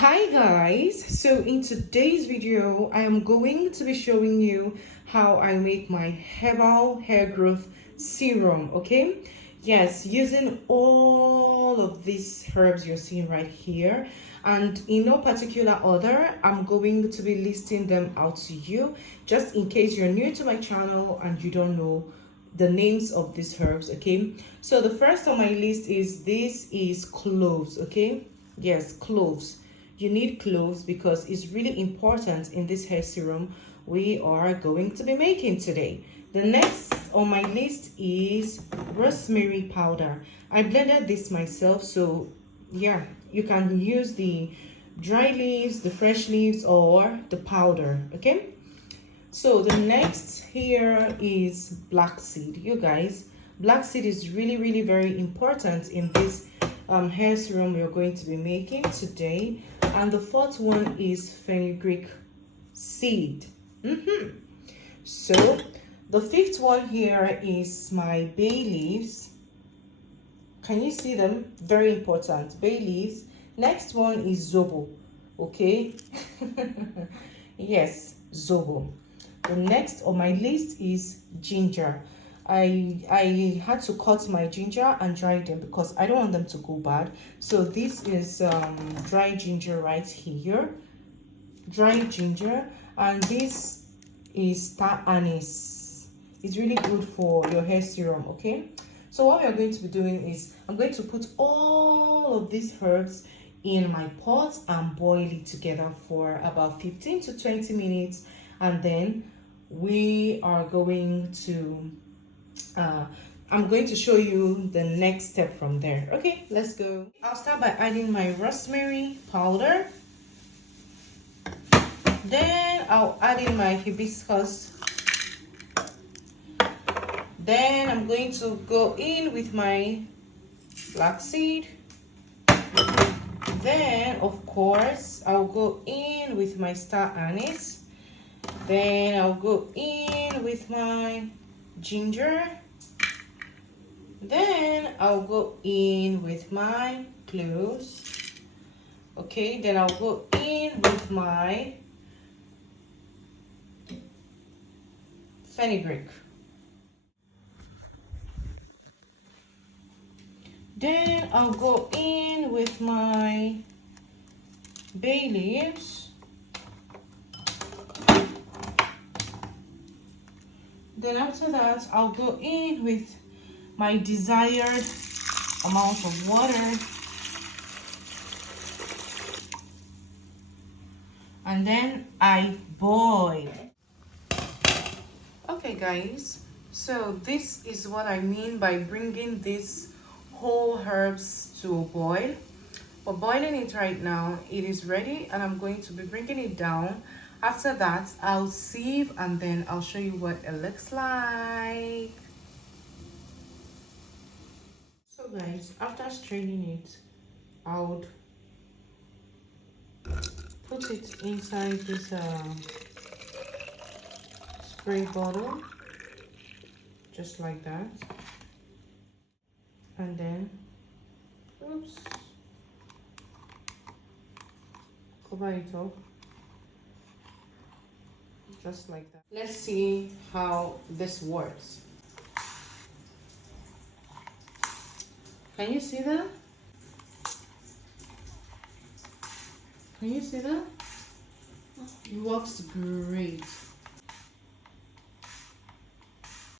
Hi guys, so in today's video I am going to be showing you how I make my herbal hair growth serum. Okay, yes, using all of these herbs you're seeing right here, and in no particular order. I'm going to be listing them out to you just in case you're new to my channel and you don't know the names of these herbs. Okay, so the first on my list is cloves. Okay, yes, cloves. You need cloves because it's really important in this hair serum we are going to be making today. The next on my list is rosemary powder. I blended this myself, so yeah, you can use the dry leaves, the fresh leaves, or the powder. Okay, so the next here is black seed. You guys, black seed is really very important in this hair serum we're going to be making today. And the fourth one is fenugreek seed. So the fifth one here is my bay leaves. Can you see them? Very important, bay leaves. Next one is zobo. Okay. Yes, zobo. The next on my list is ginger. I had to cut my ginger and dry them because I don't want them to go bad. So this is dry ginger right here, dry ginger, and this is star anise. It's really good for your hair serum. Okay, so what we are going to be doing is I'm going to put all of these herbs in my pot and boil it together for about 15 to 20 minutes, and then we are going to I'm going to show you the next step from there. Okay, let's go. I'll start by adding my rosemary powder. Then I'll add in my hibiscus. Then I'm going to go in with my black seed. Then, of course, I'll go in with my star anise. Then I'll go in with my ginger. Then I'll go in with my cloves. Okay, then I'll go in with my fenugreek. Then I'll go in with my bay leaves. Then after that, I'll go in with my desired amount of water, and then I boil. Okay guys, so this is what I mean by bringing these whole herbs to a boil. For boiling it right now, it is ready, and I'm going to be bringing it down. After that, I'll sieve and then I'll show you what it looks like. So guys, after straining it, I would put it inside this spray bottle, just like that, and then oops, cover it up just like that. Let's see how this works. Can you see that? Can you see that? It works great.